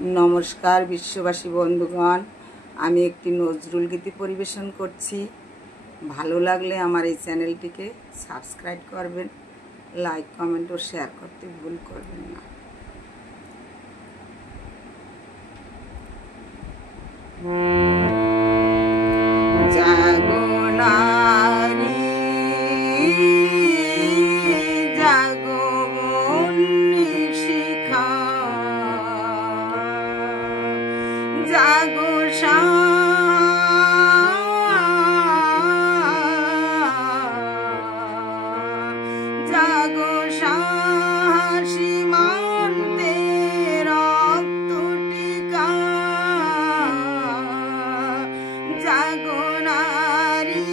नमस्कार विश्ववासी बंधुगण, आमी एकटी नजरुल गीति परिवेशन करছি। भालो लागले आमार এই চ্যানেলটিকে সাবস্ক্রাইব করবেন, লাইক কমেন্ট ও শেয়ার করতে ভুল করবেন না। জাগো নারী জাগো বন্যী শিখা, জাগো জাগো সীমান্তে রক্ত টিকা, জাগো নারী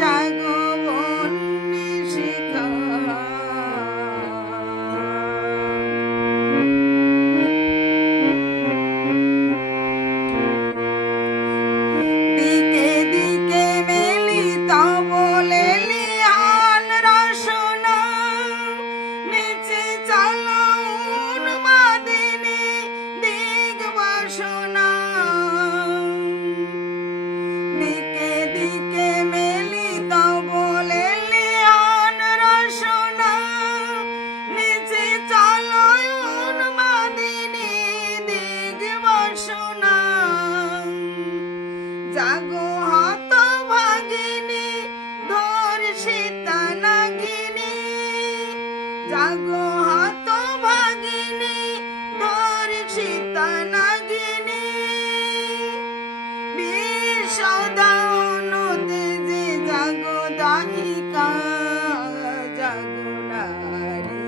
জাগো বন্যী শিখা। দিকে দিকে মেলিত বলে লিয়ান রসনা, নিচে চলো উন্মাদিনী দিগ বাসনা। দিকে দিকে মেলিত বলে লিয়ান রসনা, নিচে চলো উন্মাদিনী দিগ বাসনা। জাগো হত ভাগিনী ধর্ষিতা নাগিনী, জাগো হত ভাগিনী ধর্ষিতা নাগিনী। বিষদাহনতে যে জাগো দাহিকা, জাগো নারী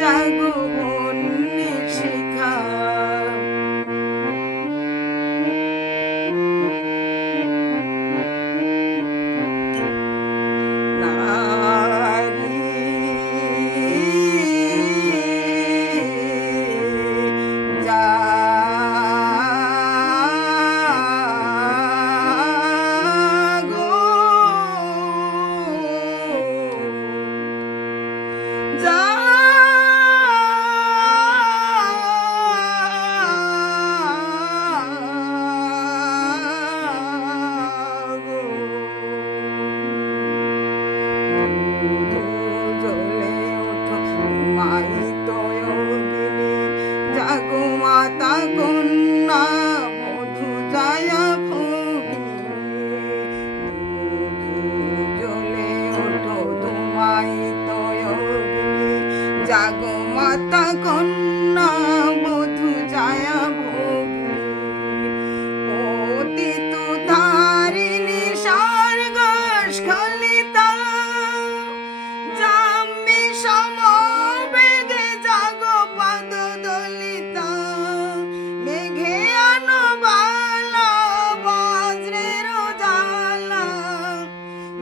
জাগো বন্যী শিখা। জাগো মাতা কন্যা মধু জায়া জলে ওঠো তোমায় তয়োগিনী, জাগো মাতা কন্যা মধু জায়া ভোগিনী। পতিত ধারিণী স্বর্গ স্খলিতা, জাম্মি সমবেগে জাগো পাদ দলিতা। মেঘে আনো বালা বজ্রের জ্বালা,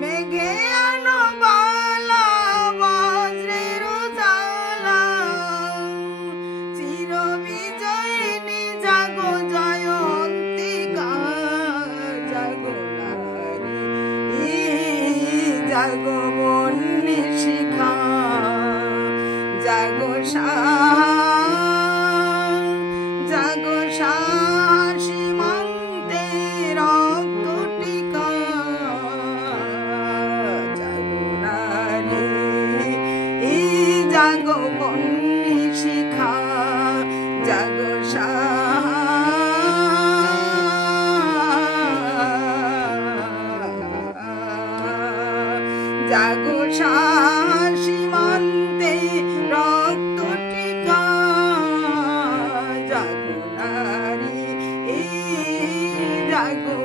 মেঘে আনো বালা বজ্রের জ্বালা। চির বিজয়িনী জাগো জয়ন্তিকা, জাগো নারী জাগো বন্যী শিখা। জাগো জাগো সীমান্তে রক্ত টিকা, জাগো নারী জাগো বন্যী শিখা। জাগো জাগো সীমান্তে রক্ত টিকা, জাগো নারী জাগো